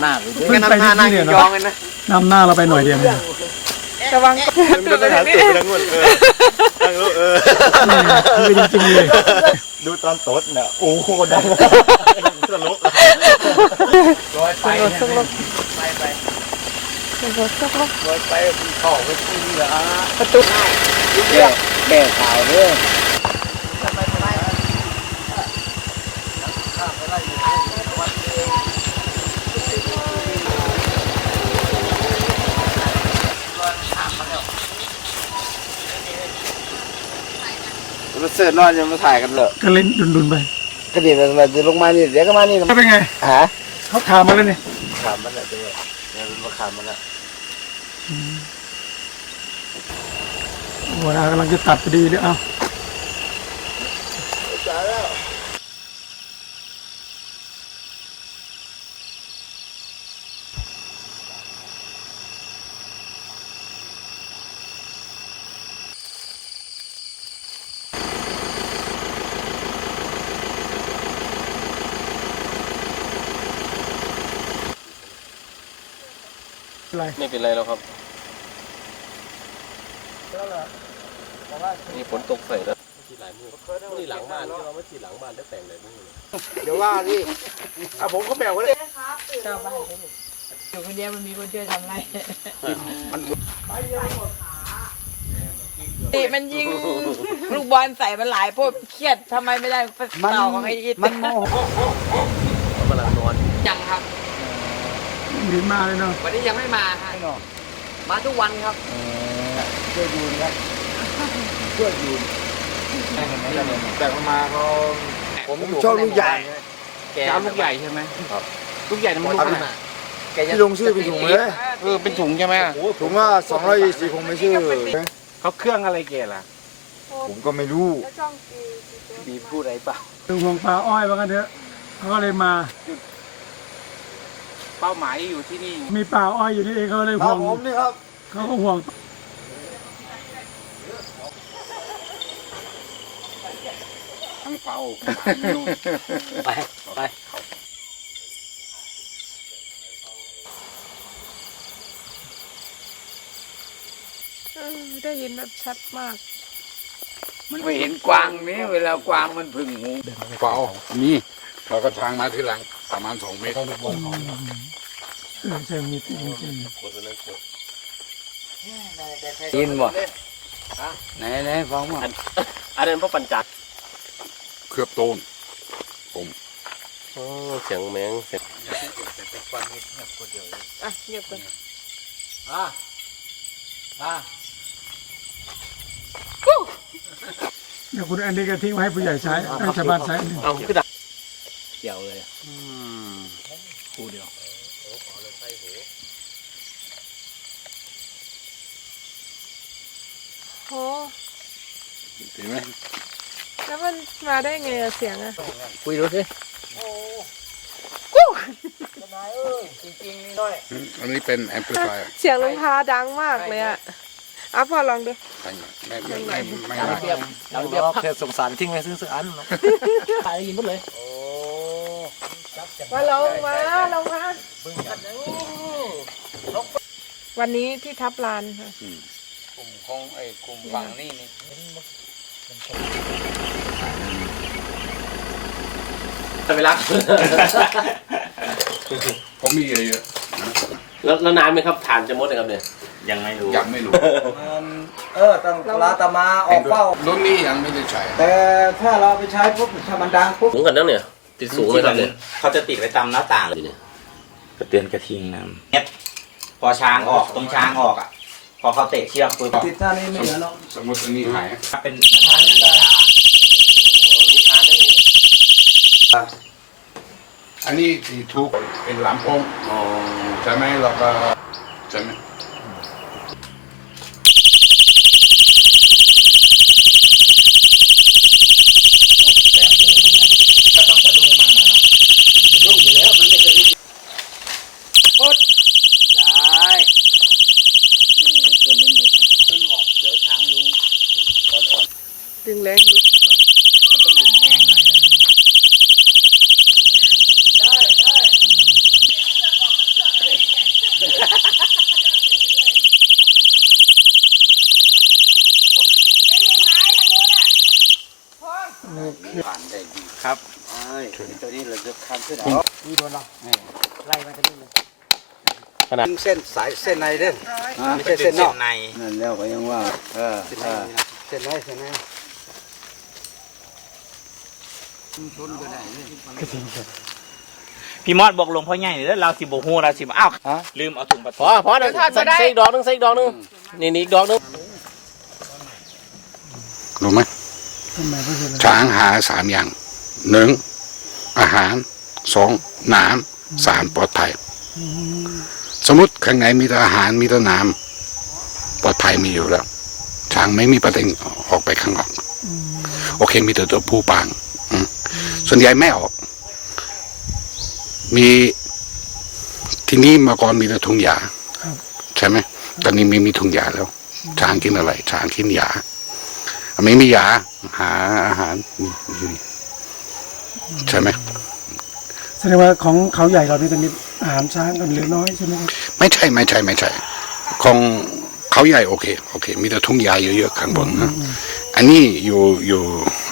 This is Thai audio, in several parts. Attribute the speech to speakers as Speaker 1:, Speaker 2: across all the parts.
Speaker 1: หน้าเลย
Speaker 2: เพิ่งไปที่นี่เนี่ยเนาะนำหน้าเราไปหน่อยเดียวเนี่ย
Speaker 3: ระวัง
Speaker 4: มันเป็นทหารตื่นไปแล้วงวดเออตั้งรู้เออ
Speaker 2: คือจริงๆเลย
Speaker 4: ดูตอนตดน่ะโอ้โหดังตลกร้อยไปเนี่ยไปไป
Speaker 3: สงบสงบ
Speaker 4: ร้อยไปเข้าไปที่นี่เหรอ
Speaker 3: ประตู
Speaker 1: แบ่แบ่ข่าวเด้อ
Speaker 4: มั นเสิร์ฟนอนยังมาถ่ายกันเหรอ
Speaker 2: ก็เล่นดุนๆไป
Speaker 1: ก็เดี๋ยวมันจะลงมานี่เดี๋ยวก็มานี่
Speaker 2: แล้วเป็นไง
Speaker 1: ฮะ
Speaker 2: เขาถามมาแล้วเนี่ย
Speaker 4: ขามมันแหละจังเลยเนี่ยมันมาขามมันละ
Speaker 2: เวลากำลังจะตัดพอดีเลยเอ้า ไร
Speaker 5: ไม่เป็นไรแล้วครับนี่ฝนตกใส่แล้วที่หลายมือที่หลังบ้านที่เราไม่ที่หลังบ้านได้แต่งเลยมือ
Speaker 4: เดี๋ยวว่านี่อะผมก็แบกไว้เลย
Speaker 3: เจ้าบ้านอยู่คนเดียวมันมีคนช่วยทำไรติมันยิงลูกบอลใส่มันหลายพวกเครียดทำไมไม่ได้เต่าของไอ้อิทมันโม
Speaker 5: เขากำลังนอน
Speaker 3: ยังครับ
Speaker 2: เห็นมาเลยเนาะ
Speaker 3: วันนี้ยังไม่มาฮะมาทุกวันครับ
Speaker 4: ช่วยดูนะครับช่วยดูแต่เขามาเขาผมชอบลูกใหญ่
Speaker 1: จะเอาลูกใหญ่ใช่ไหมครับลูกใหญ่มันลูกไหน
Speaker 4: ที่ลงชื่อเป็นถุงเลย
Speaker 1: เออเป็นถุงใช่ไหม
Speaker 4: ถุงว่าสองร้อยยี่สิบคงไม่ชื่อ
Speaker 1: เขาเครื่องอะไรเกล่ะ
Speaker 4: ผมก็ไม่รู้
Speaker 1: มีพูดอะไรเปล่า
Speaker 2: ถึงห่วงปลาอ้อยว่ากันเถอะเขาก็เลยมา
Speaker 1: เป้าหมายอยู่ที่นี่
Speaker 2: มีปลาอ้อยอยู่นี่เองเขาเลย
Speaker 4: ค
Speaker 2: ห่
Speaker 4: รั
Speaker 2: ว
Speaker 4: บ
Speaker 2: ง
Speaker 4: ผมนี่ครับ
Speaker 2: เขาก็ห่วง
Speaker 1: ทั้งเป้า
Speaker 5: ไปไป
Speaker 3: ได้ยินแบบชัดมาก
Speaker 1: มันไปเห็นกวางนี้เวลากวางมันพึ่งหู
Speaker 6: เปล่ามีเราก็ทางมาที่หลัง ประมาณสองเมตร
Speaker 2: เออใช่มีจริงจริง
Speaker 1: ยินบ่ ไหนไหนฟังว่า
Speaker 5: อันนั้นพ่อปัญจัก
Speaker 6: เคลือบโตน
Speaker 5: โอ้เสียงแมงเสียง
Speaker 3: อะเงียบกัน
Speaker 2: เดี๋ยวคุณอันนี้ก็ทิ้งไว้ให้ผู้ใหญ่ใช้ให้ชาวบ้านใช้อันหนึ่ง
Speaker 5: เอาขึ้นดัก เกี่ยวเลย
Speaker 6: คู่เดียว
Speaker 3: โอ้
Speaker 6: เห็นไหม
Speaker 3: แล้วมันมาได้ไงอะเสียงอะ
Speaker 5: คุยดูสิ
Speaker 6: อันนี้เป็นแอมพลิฟาย
Speaker 3: เสียงลุงพาดังมากเลยอะอะพอลองดู
Speaker 6: ไม่ไม่ไม่ไม่
Speaker 5: เรา
Speaker 6: ไม่
Speaker 5: เบียบเราเบียบแค่สงสารทิ้งไว้ซื้อซื้ออันตายยินหมดเลย
Speaker 3: มาลงมาลงมาวันนี้ที่ทับลานค่ะ
Speaker 1: กลุ่มของไอ้กลุ่มฝั่งนี่นี่
Speaker 5: เวลา
Speaker 6: ผมมีเยอะ
Speaker 5: แล้วแล้วนานไหมครับฐานจะมดเลยครับเนี่ย
Speaker 4: ยังไม่รู้
Speaker 6: ๆยังไม่รู้
Speaker 1: เออต้องลาตามาออกเป้า
Speaker 6: รุ่นนี้ยังไม่ได้ใช้
Speaker 1: แต่ถ้าเราไปใช้ปุ๊บถ้ามันดังปุ๊บ
Speaker 5: สูงกันนั่งเนี่ย ติดสูงไหมครับเนี่ย
Speaker 7: เขาจะติดไว้ตามหน้าต่าง
Speaker 5: เนี่ย
Speaker 7: กระเตือนกระทิงน้ำเน็ตพอช้างออกตรงช้างออกอะ พอเขาเตะเชือกปุ๊บ
Speaker 1: ติดหน้านี่ไม่เหลือหรอก
Speaker 6: สมมติอันนี้หาย
Speaker 7: เป็น
Speaker 6: อันนี้ที่ทุกเป็นลำโพงใช่ไหมเราก็ใช่ไหม
Speaker 7: ก็ต้องสะดุ้งมั่งอะเนาะ
Speaker 1: ได้ นี่ตัวนี้มีเพิ่งออกเดี๋ยวช้างรู้อ่อน
Speaker 3: ดึงแรงลุก
Speaker 1: ๆมันต้องดึงแห้งหน่อยแหละได้ได้ ผ่านได้ดี
Speaker 7: ครับ
Speaker 1: เอ้ยตัวนี้เราจะทำขึ้นเอา
Speaker 2: นี่โดนเราไล่มาจะนี่เลย
Speaker 1: เส้นสายเส้นในเด้อ
Speaker 7: ไม่ใช่เส้นใน
Speaker 1: นั่นแล้วก็ยังว่าเออเออเส้นในเส้นใน
Speaker 7: พี่มอดบอกหลวงพ่อใหญ่เด้อเราสิบ่ฮู้เราสิบ่อ้าวลืมเอาถุงปัส
Speaker 5: พอพอเดี๋ยวใส่ใส่อีกดอกหนึงใส่อีกดอกหนึงนี่นี่อีกดอกหนึง
Speaker 6: รู้ไหม ช้างหาสามอย่างหนึ่งอาหารสองน้ำสามปลอดภัย สมมติข้างในมีแต่อาหารมีแต่น้ำปลอดภัยมีอยู่แล้ว ช้างไม่มีประเด็นออกไปข้างนอกโอเค มีแต่ตัวผู้ปางอืมส่วนใหญ่ไม่ออก มีที่นี่เมาก่อนมีแต่ทุ่งหญ้าใช่ไหมตอนนี้ไม่มีทุ่งหญ้าแล้วช้างกินอะไรช้างกินหญ้า ไม่มีหญ้าหาอาหารมีอยู่นี่ใช่ไหม
Speaker 2: แสดงว่าของเขาใหญ่เรานี่จะมีอาหารช้างกันเหลือน้อยใช่ไหมครับ
Speaker 6: ไม่ใช่ไม่ใช่ไม่ใช่ ของเขาใหญ่โอเคโอเค มีแต่ทุ่งหญ้าเยอะๆข้างบนนะอันนี้อยู่อยู่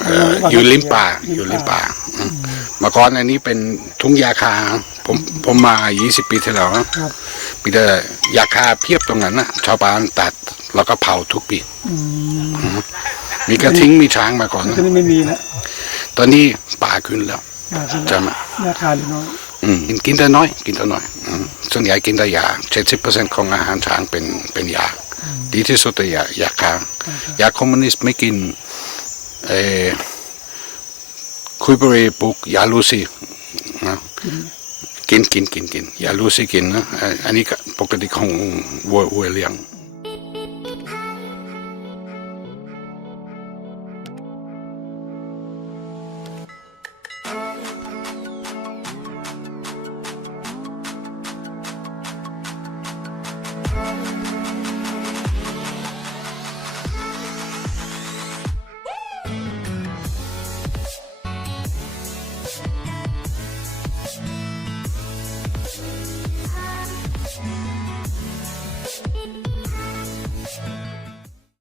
Speaker 6: เอ่ออยู่ริมป่าอยู่ริมป่าอืมเมื่อก่อนอันนี้เป็นทุ่งยาคา ผมผมมา 20 ปีที่แล้วนะครับมีแต่ยาคาเพียบตรงนั้นนะชาวบ้านตัดแล้วก็เผาทุกปี
Speaker 2: อื ม
Speaker 6: มีกระทิงมีช้างมาก่อน
Speaker 2: ตอ
Speaker 6: นะ
Speaker 2: นนี้ไม่มีแล้ว
Speaker 6: ตอนนี้ป่าขึ้นแล้ว
Speaker 2: มาใช่ไหม
Speaker 6: จะมา
Speaker 2: ราคาเหลือน้อย
Speaker 6: อืมกินกินแต่น้อย กินแต่น้อยอืมส่วนใหญ่กินแต่ยาเจ็ดสิบเปอร์เซ็นต์ของอาหารช้างเป็นเป็นยา ดีที่สุดแต่ยายาคายาคอมมิวนิสต์ไม่กินเออคุยบริปลูกยาลูซีนะกินกินกินกินยาลูซีกินนะเอ่ออันนี้ก็ปกติของวัววัวเลี้ยง